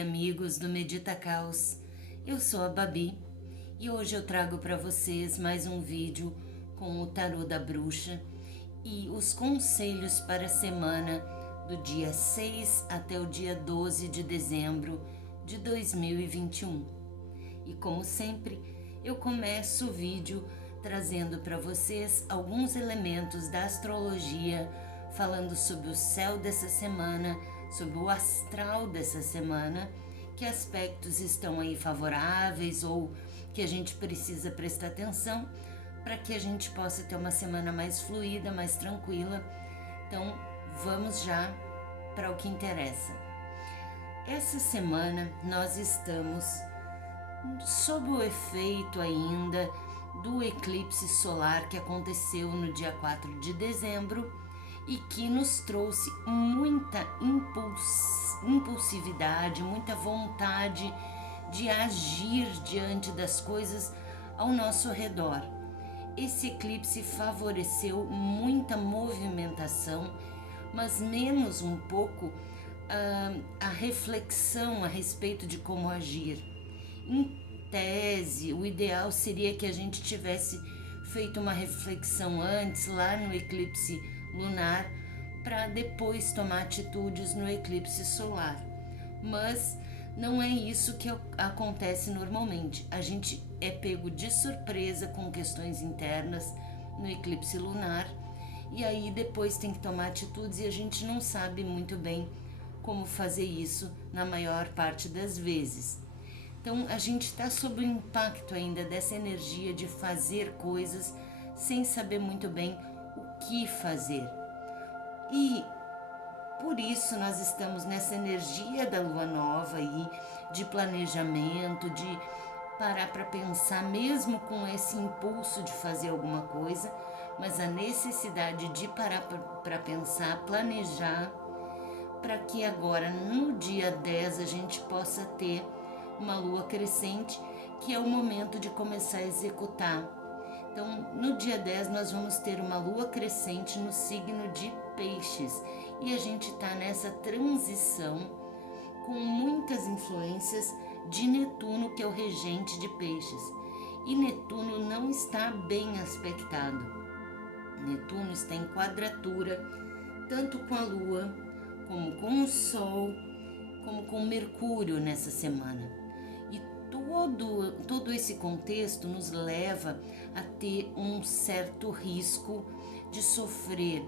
amigos do Medita Caos, eu sou a Babi e hoje eu trago para vocês mais um vídeo com o Tarô da Bruxa e os conselhos para a semana do dia 6 até o dia 12 de dezembro de 2021. E como sempre, eu começo o vídeo trazendo para vocês alguns elementos da astrologia, falando sobre o céu dessa semana, sobre o astral dessa semana, que aspectos estão aí favoráveis ou que a gente precisa prestar atenção para que a gente possa ter uma semana mais fluida, mais tranquila. Então, vamos já para o que interessa. Essa semana nós estamos sob o efeito ainda do eclipse solar que aconteceu no dia 4 de dezembro e que nos trouxe muita impulsividade, muita vontade de agir diante das coisas ao nosso redor. Esse eclipse favoreceu muita movimentação, mas menos um pouco a reflexão a respeito de como agir. Em tese, o ideal seria que a gente tivesse feito uma reflexão antes, lá no eclipse lunar, para depois tomar atitudes no eclipse solar. Mas não é isso que acontece normalmente. A gente é pego de surpresa com questões internas no eclipse lunar e aí depois tem que tomar atitudes e a gente não sabe muito bem como fazer isso na maior parte das vezes. Então a gente está sob o impacto ainda dessa energia de fazer coisas sem saber muito bem o que fazer. E por isso nós estamos nessa energia da lua nova aí, de planejamento, de parar para pensar, mesmo com esse impulso de fazer alguma coisa, mas a necessidade de parar para pensar, planejar, para que agora no dia 10 a gente possa ter uma lua crescente, que é o momento de começar a executar. Então, no dia 10 nós vamos ter uma lua crescente no signo de Peixes e a gente está nessa transição com muitas influências de Netuno, que é o regente de Peixes. E Netuno não está bem aspectado. Netuno está em quadratura, tanto com a Lua, como com o Sol, como com Mercúrio nessa semana. E todo esse contexto nos leva a ter um certo risco de sofrer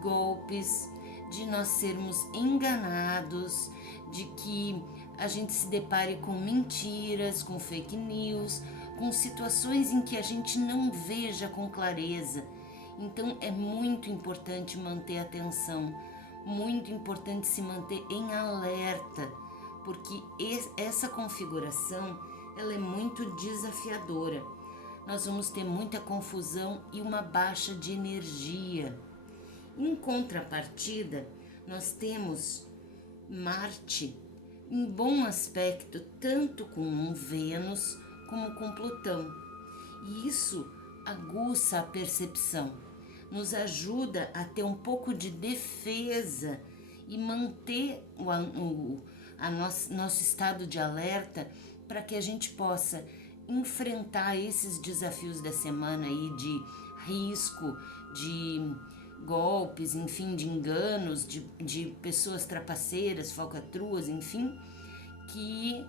golpes, de nós sermos enganados, de que a gente se depare com mentiras, com fake news, com situações em que a gente não veja com clareza. Então é muito importante manter a atenção, muito importante se manter em alerta, porque essa configuração ela é muito desafiadora. Nós vamos ter muita confusão e uma baixa de energia. Em contrapartida, nós temos Marte em bom aspecto tanto com Vênus como com Plutão. E isso aguça a percepção, nos ajuda a ter um pouco de defesa e manter nosso estado de alerta para que a gente possa enfrentar esses desafios da semana aí de risco, de golpes, enfim, de enganos, de pessoas trapaceiras, falcatruas, enfim, que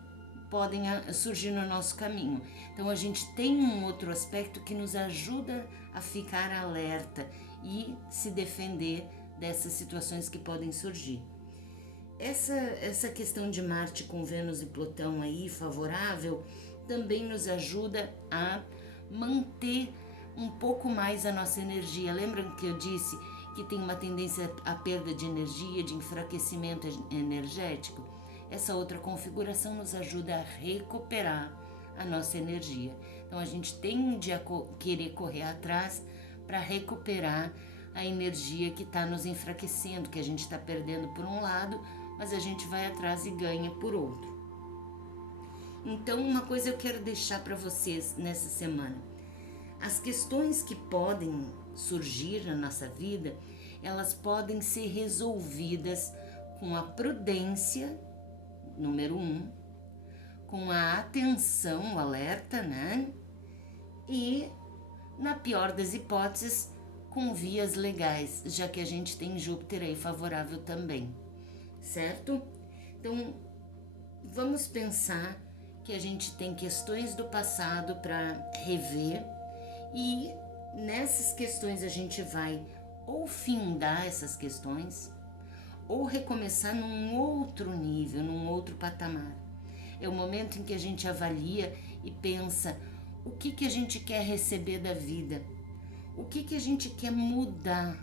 podem surgir no nosso caminho. Então a gente tem um outro aspecto que nos ajuda a ficar alerta e se defender dessas situações que podem surgir. Essa questão de Marte com Vênus e Plutão aí favorável também nos ajuda a manter um pouco mais a nossa energia. Lembram que eu disse que tem uma tendência à perda de energia, de enfraquecimento energético? Essa outra configuração nos ajuda a recuperar a nossa energia. Então a gente tende a querer correr atrás para recuperar a energia que está nos enfraquecendo, que a gente está perdendo por um lado, mas a gente vai atrás e ganha por outro. Então, uma coisa eu quero deixar para vocês nessa semana. As questões que podem surgir na nossa vida, elas podem ser resolvidas com a prudência número 1, com a atenção, o alerta, né? E, na pior das hipóteses, com vias legais, já que a gente tem Júpiter aí favorável também, certo? Então, vamos pensar que a gente tem questões do passado para rever e nessas questões a gente vai ou findar essas questões ou recomeçar num outro nível, num outro patamar. É o momento em que a gente avalia e pensa o que a gente quer receber da vida, o que a gente quer mudar,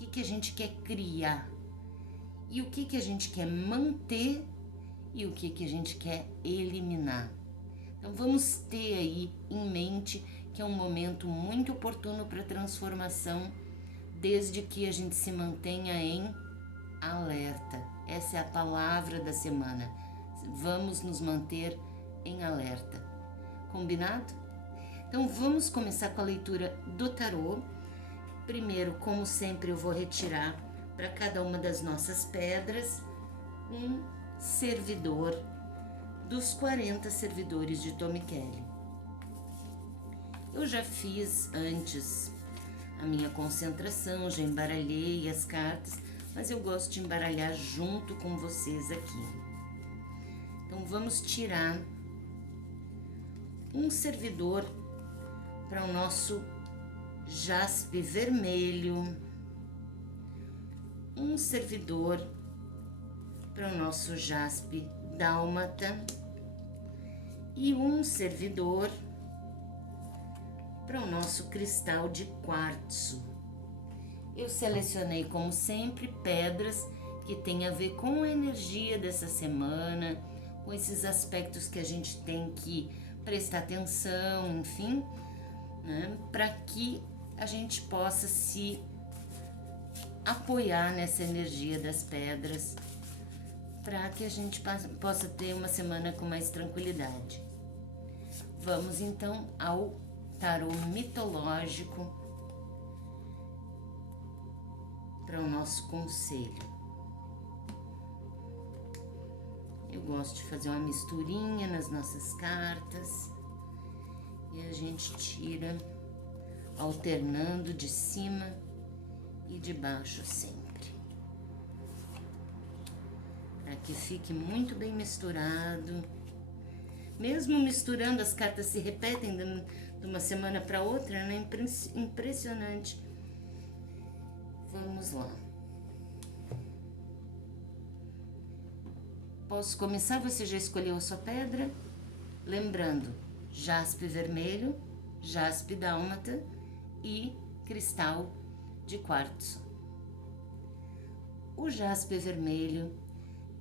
o que a gente quer criar e o que a gente quer manter e o que a gente quer eliminar. Então vamos ter aí em mente que é um momento muito oportuno para transformação, desde que a gente se mantenha em alerta. Essa é a palavra da semana. Vamos nos manter em alerta. Combinado? Então vamos começar com a leitura do tarô. Primeiro, como sempre, eu vou retirar para cada uma das nossas pedras um servidor dos 40 servidores de Tommy Kelly. Eu já fiz antes a minha concentração, já embaralhei as cartas, mas eu gosto de embaralhar junto com vocês aqui. Então vamos tirar um servidor para o nosso jaspe vermelho, um servidor para o nosso jaspe dálmata e um servidor para o nosso cristal de quartzo. Eu selecionei, como sempre, pedras que têm a ver com a energia dessa semana, com esses aspectos que a gente tem que prestar atenção, enfim, né, para que a gente possa se apoiar nessa energia das pedras, para que a gente possa ter uma semana com mais tranquilidade. Vamos então ao tarô mitológico para o nosso conselho. Eu gosto de fazer uma misturinha nas nossas cartas e a gente tira alternando de cima e de baixo sempre, para que fique muito bem misturado. Mesmo misturando, as cartas se repetem de uma semana para outra, né? Impressionante. Vamos lá. Posso começar? Você já escolheu a sua pedra? Lembrando, jaspe vermelho, jaspe dálmata e cristal de quartzo. O jaspe vermelho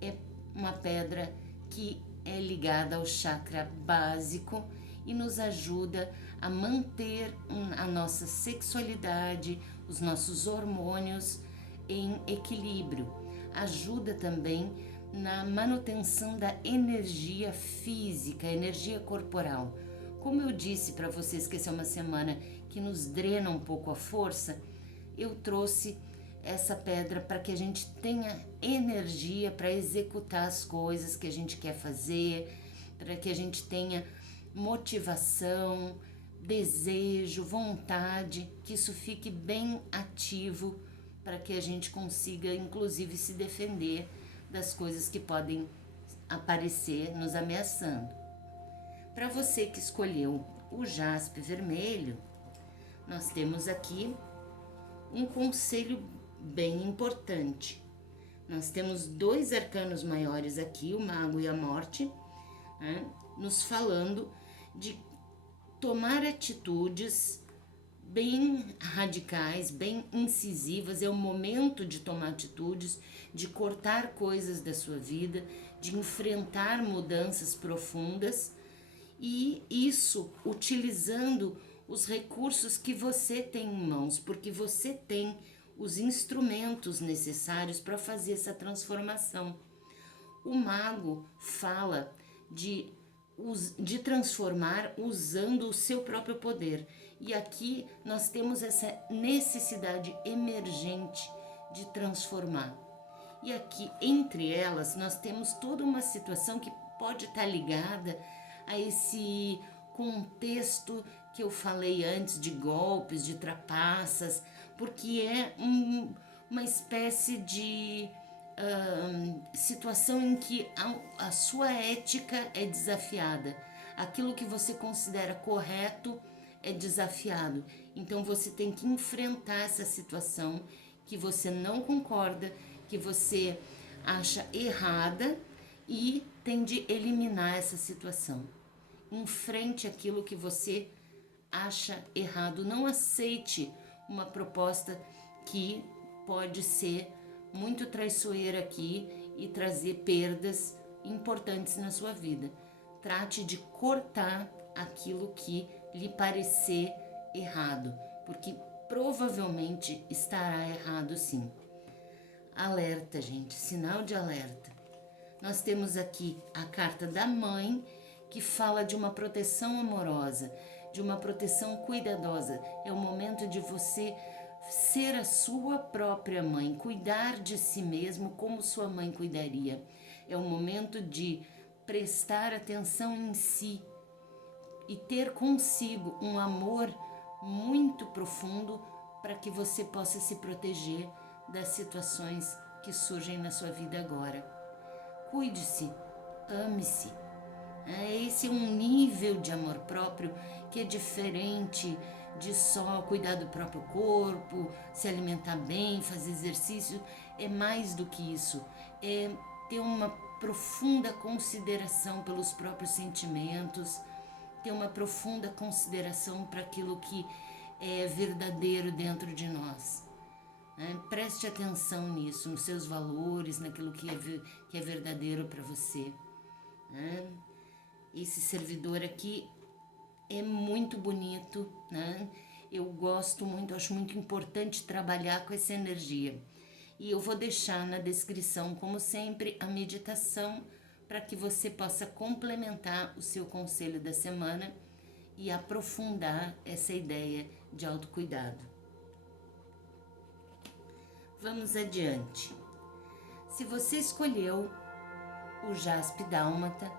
é uma pedra que é ligada ao chakra básico e nos ajuda a manter a nossa sexualidade, os nossos hormônios em equilíbrio. Ajuda também na manutenção da energia física, energia corporal. Como eu disse para vocês que essa é uma semana que nos drena um pouco a força, eu trouxe essa pedra para que a gente tenha energia para executar as coisas que a gente quer fazer, para que a gente tenha motivação, desejo, vontade, que isso fique bem ativo para que a gente consiga, inclusive, se defender das coisas que podem aparecer nos ameaçando. Para você que escolheu o jaspe vermelho, nós temos aqui um conselho bem importante. Nós temos 2 arcanos maiores aqui, o mago e a morte, né, nos falando de tomar atitudes bem radicais, bem incisivas. É o momento de tomar atitudes, de cortar coisas da sua vida, de enfrentar mudanças profundas, e isso utilizando os recursos que você tem em mãos, porque você tem os instrumentos necessários para fazer essa transformação. O mago fala de transformar usando o seu próprio poder. E aqui nós temos essa necessidade emergente de transformar. E aqui, entre elas, nós temos toda uma situação que pode estar ligada a esse contexto que eu falei antes de golpes, de trapaças, porque é uma espécie de situação em que a sua ética é desafiada. Aquilo que você considera correto é desafiado. Então você tem que enfrentar essa situação que você não concorda, que você acha errada e tem de eliminar essa situação. Enfrente aquilo que você acha errado. Não aceite uma proposta que pode ser muito traiçoeira aqui e trazer perdas importantes na sua vida. Trate de cortar aquilo que lhe parecer errado, porque provavelmente estará errado sim. Alerta, gente, sinal de alerta. Nós temos aqui a carta da mãe, que fala de uma proteção amorosa, de uma proteção cuidadosa. É o momento de você ser a sua própria mãe, cuidar de si mesmo como sua mãe cuidaria. É o momento de prestar atenção em si e ter consigo um amor muito profundo para que você possa se proteger das situações que surgem na sua vida agora. Cuide-se, ame-se. Esse é um nível de amor próprio que é diferente de só cuidar do próprio corpo, se alimentar bem, fazer exercício. É mais do que isso. É ter uma profunda consideração pelos próprios sentimentos, ter uma profunda consideração para aquilo que é verdadeiro dentro de nós. Preste atenção nisso, nos seus valores, naquilo que é verdadeiro para você. Esse servidor aqui é muito bonito, né? Eu gosto muito, acho muito importante trabalhar com essa energia. E eu vou deixar na descrição, como sempre, a meditação para que você possa complementar o seu conselho da semana e aprofundar essa ideia de autocuidado. Vamos adiante. Se você escolheu o jaspe dálmata,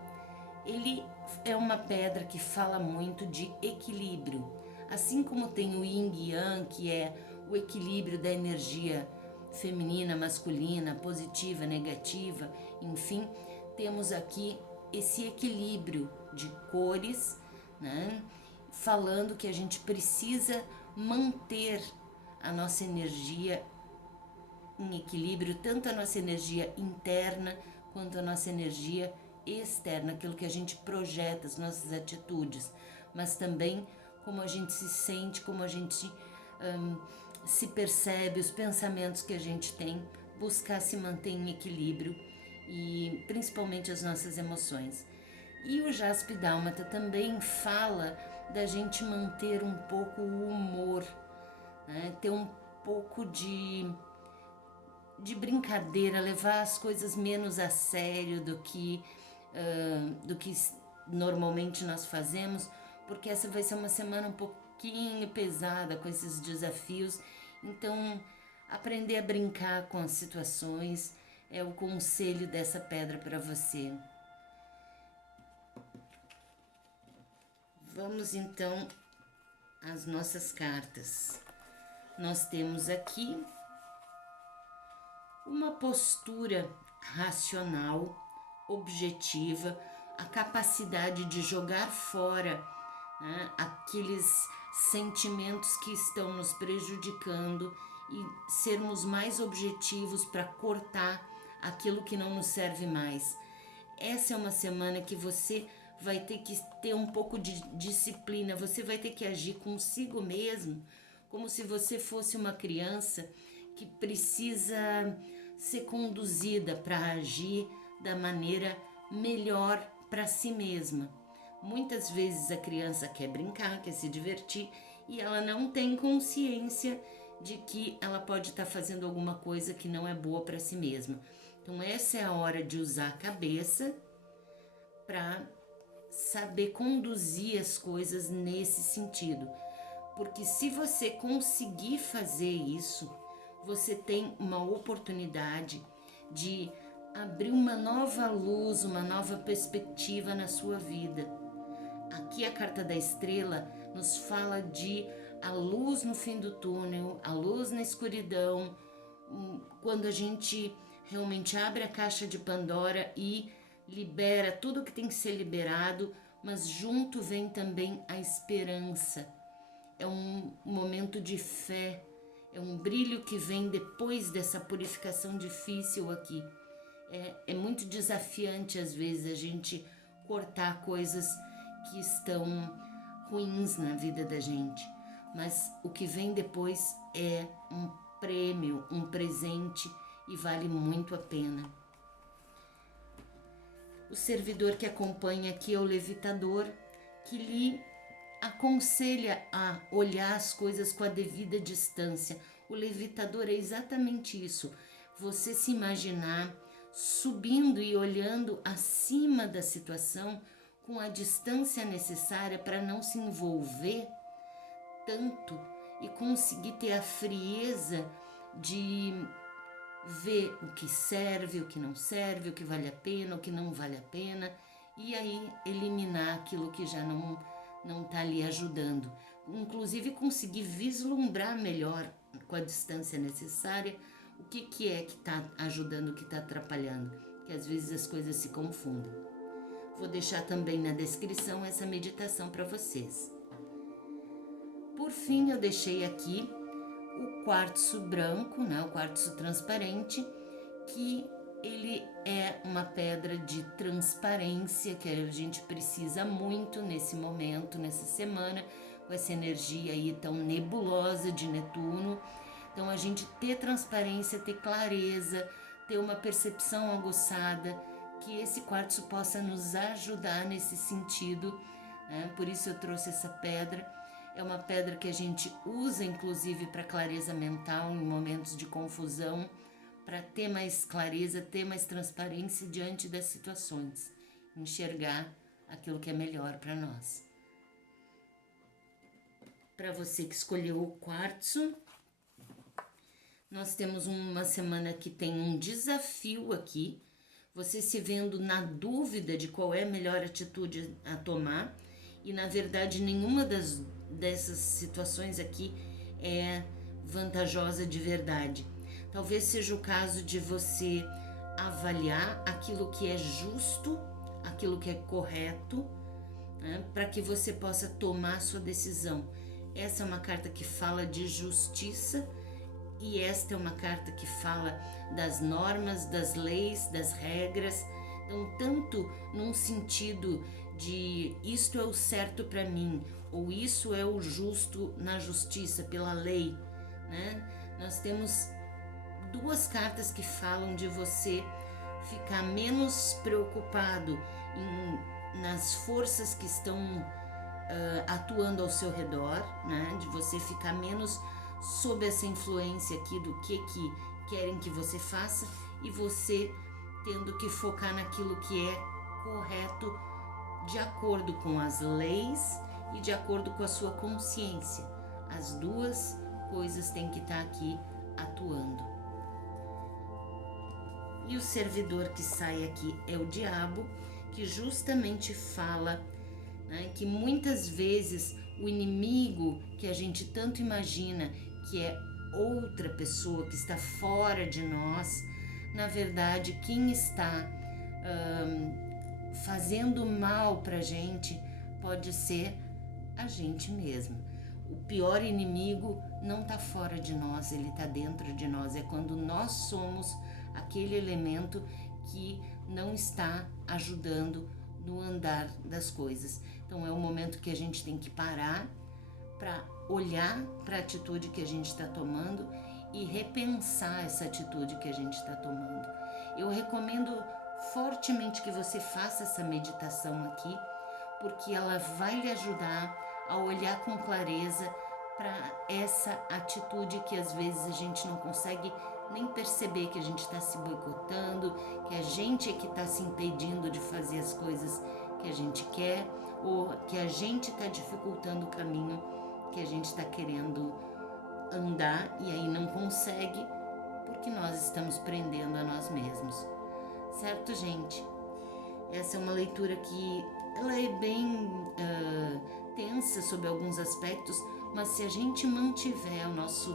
ele é uma pedra que fala muito de equilíbrio. Assim como tem o yin e yang, que é o equilíbrio da energia feminina, masculina, positiva, negativa, enfim, temos aqui esse equilíbrio de cores, né? Falando que a gente precisa manter a nossa energia em equilíbrio, tanto a nossa energia interna quanto a nossa energia externa, aquilo que a gente projeta, as nossas atitudes, mas também como a gente se sente, como a gente se percebe, os pensamentos que a gente tem, buscar se manter em equilíbrio e principalmente as nossas emoções. E o jaspe dálmata também fala da gente manter um pouco o humor, né? Ter um pouco de brincadeira, levar as coisas menos a sério do que normalmente nós fazemos, porque essa vai ser uma semana um pouquinho pesada com esses desafios. Então, aprender a brincar com as situações é o conselho dessa pedra para você. Vamos então às nossas cartas. Nós temos aqui uma postura racional, objetiva, a capacidade de jogar fora, né, aqueles sentimentos que estão nos prejudicando e sermos mais objetivos para cortar aquilo que não nos serve mais. Essa é uma semana que você vai ter que ter um pouco de disciplina, você vai ter que agir consigo mesmo, como se você fosse uma criança que precisa ser conduzida para agir da maneira melhor para si mesma. Muitas vezes a criança quer brincar, quer se divertir e ela não tem consciência de que ela pode estar fazendo alguma coisa que não é boa para si mesma. Então essa é a hora de usar a cabeça para saber conduzir as coisas nesse sentido. Porque se você conseguir fazer isso, você tem uma oportunidade de abrir uma nova luz, uma nova perspectiva na sua vida. Aqui a carta da estrela nos fala de a luz no fim do túnel, a luz na escuridão, quando a gente realmente abre a caixa de Pandora e libera tudo que tem que ser liberado, mas junto vem também a esperança. É um momento de fé, é um brilho que vem depois dessa purificação difícil aqui. É muito desafiante às vezes a gente cortar coisas que estão ruins na vida da gente, mas o que vem depois é um prêmio, um presente e vale muito a pena. O servidor que acompanha aqui é o levitador, que lhe aconselha a olhar as coisas com a devida distância. O levitador é exatamente isso, você se imaginar subindo e olhando acima da situação com a distância necessária para não se envolver tanto e conseguir ter a frieza de ver o que serve, o que não serve, o que vale a pena, o que não vale a pena, e aí eliminar aquilo que já não está ali ajudando. Inclusive conseguir vislumbrar melhor com a distância necessária o que é que está ajudando, o que está atrapalhando, que às vezes as coisas se confundem. Vou deixar também na descrição essa meditação para vocês. Por fim, eu deixei aqui o quartzo branco, né, o quartzo transparente, que ele é uma pedra de transparência que a gente precisa muito nesse momento, nessa semana, com essa energia aí tão nebulosa de Netuno. Então a gente ter transparência, ter clareza, ter uma percepção aguçada, que esse quartzo possa nos ajudar nesse sentido, né? Por isso eu trouxe essa pedra. É uma pedra que a gente usa inclusive para clareza mental em momentos de confusão, para ter mais clareza, ter mais transparência diante das situações, enxergar aquilo que é melhor para nós. Para você que escolheu o quartzo, nós temos uma semana que tem um desafio aqui, você se vendo na dúvida de qual é a melhor atitude a tomar, e na verdade nenhuma dessas situações aqui é vantajosa de verdade. Talvez seja o caso de você avaliar aquilo que é justo, aquilo que é correto, né, para que você possa tomar sua decisão. Essa é uma carta que fala de justiça, e esta é uma carta que fala das normas, das leis, das regras. Então, tanto num sentido de isto é o certo para mim, ou isso é o justo na justiça, pela lei, né? Nós temos duas cartas que falam de você ficar menos preocupado nas forças que estão atuando ao seu redor, né? De você ficar menos sob essa influência aqui do que querem que você faça, e você tendo que focar naquilo que é correto de acordo com as leis e de acordo com a sua consciência. As duas coisas têm que estar aqui atuando. E o servidor que sai aqui é o diabo, que justamente fala, né, que muitas vezes o inimigo que a gente tanto imagina que é outra pessoa que está fora de nós, na verdade quem está fazendo mal pra gente pode ser a gente mesmo. O pior inimigo não está fora de nós, ele está dentro de nós. É quando nós somos aquele elemento que não está ajudando no andar das coisas. Então é o momento que a gente tem que parar para olhar para a atitude que a gente está tomando e repensar essa atitude que a gente está tomando. Eu recomendo fortemente que você faça essa meditação aqui, porque ela vai lhe ajudar a olhar com clareza para essa atitude que às vezes a gente não consegue nem perceber, que a gente está se boicotando, que a gente é que está se impedindo de fazer as coisas que a gente quer, ou que a gente está dificultando o caminho que a gente está querendo andar e aí não consegue porque nós estamos prendendo a nós mesmos. Certo, gente? Essa é uma leitura que ela é bem tensa sobre alguns aspectos, mas se a gente mantiver o nosso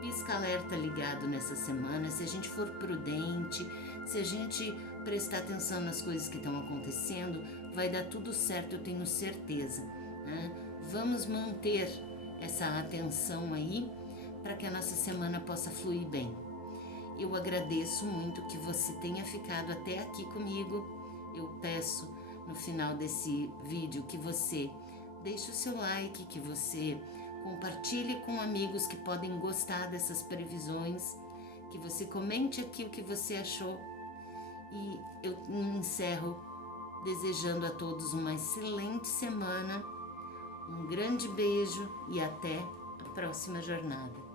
pisca-alerta ligado nessa semana, se a gente for prudente, se a gente prestar atenção nas coisas que estão acontecendo, vai dar tudo certo, eu tenho certeza, né? Vamos manter essa atenção aí para que a nossa semana possa fluir bem. Eu agradeço muito que você tenha ficado até aqui comigo. Eu peço no final desse vídeo que você deixe o seu like, que você compartilhe com amigos que podem gostar dessas previsões, que você comente aqui o que você achou. E eu encerro desejando a todos uma excelente semana, um grande beijo e até a próxima jornada.